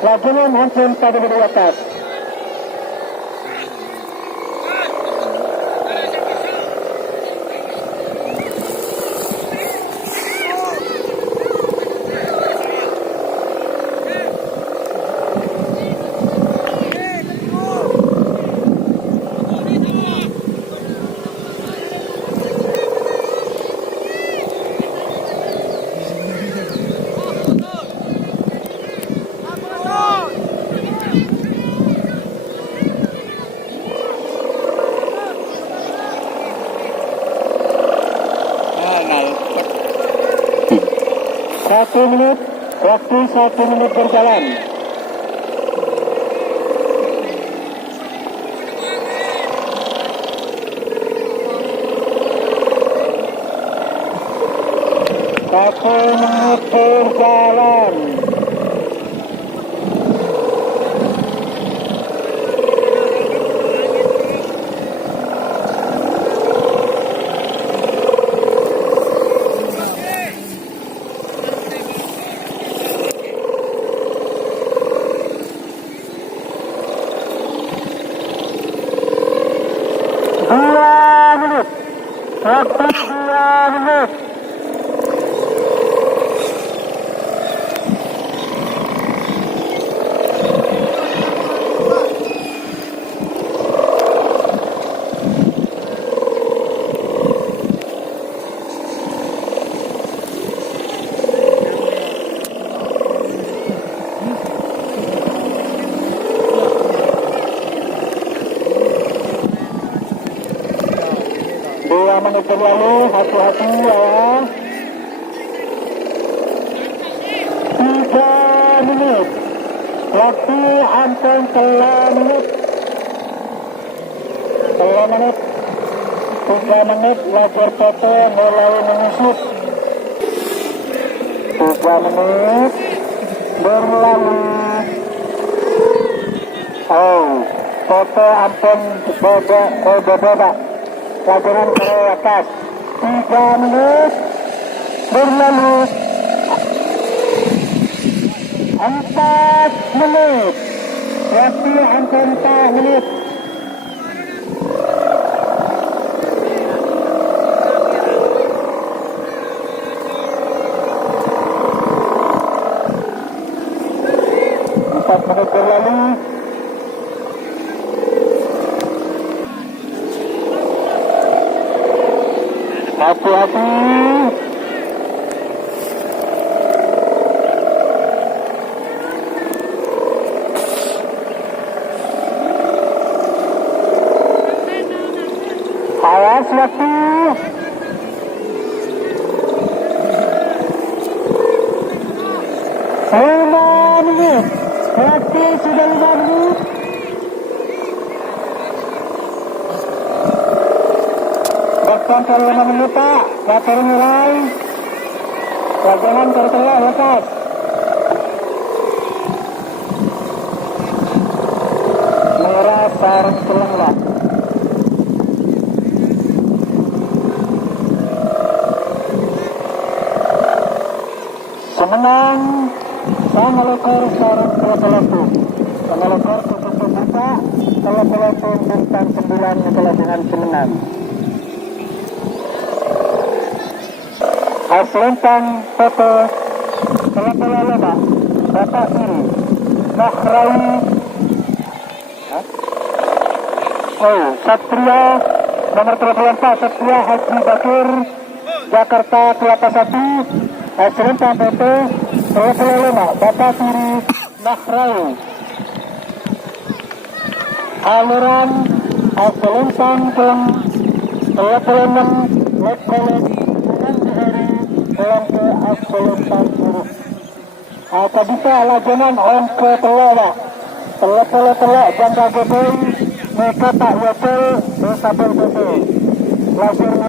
Lajunan Hansen pada di atas. Waktu 1 menit berjalan. Satu menit berjalan. Waktu 2 menit. Menit berlalu, hati-hati ya. 3 menit. Waktu hampir 3 menit. 3 menit. 3 menit Lajar Foto mulai menyusut. 3 menit berlalu. Oh, Foto ampun bebek. Lajunan ke atas. 3 menit berlalu. 4 menit. Waktu hampir 4 menit. Berlalu. Hati-hati. Awas waktu. 5 menit. Waktu sudah 5 menit. Sampai 5 menit Pak, baru mulai. Jangan tertelah lepas. Merah tarik tulang lah. Semenang sama lekor sarang telepon. Sama lekor tutup buka, telepon bintang 9 dengan semenang. Selentang Foto telepon leba bapak kiri Mahrawi. Oh, Satria nomor 34 Satria Haji Bakir Jakarta Kelapa 1. Selentang Foto telepon leba bapak kiri Mahrawi. Aluran Selentang pun telepon lekkolog ke Selentang Buruk. Apa bisa lajunan ke telak jangka gede mereka tak wakil sampai gede.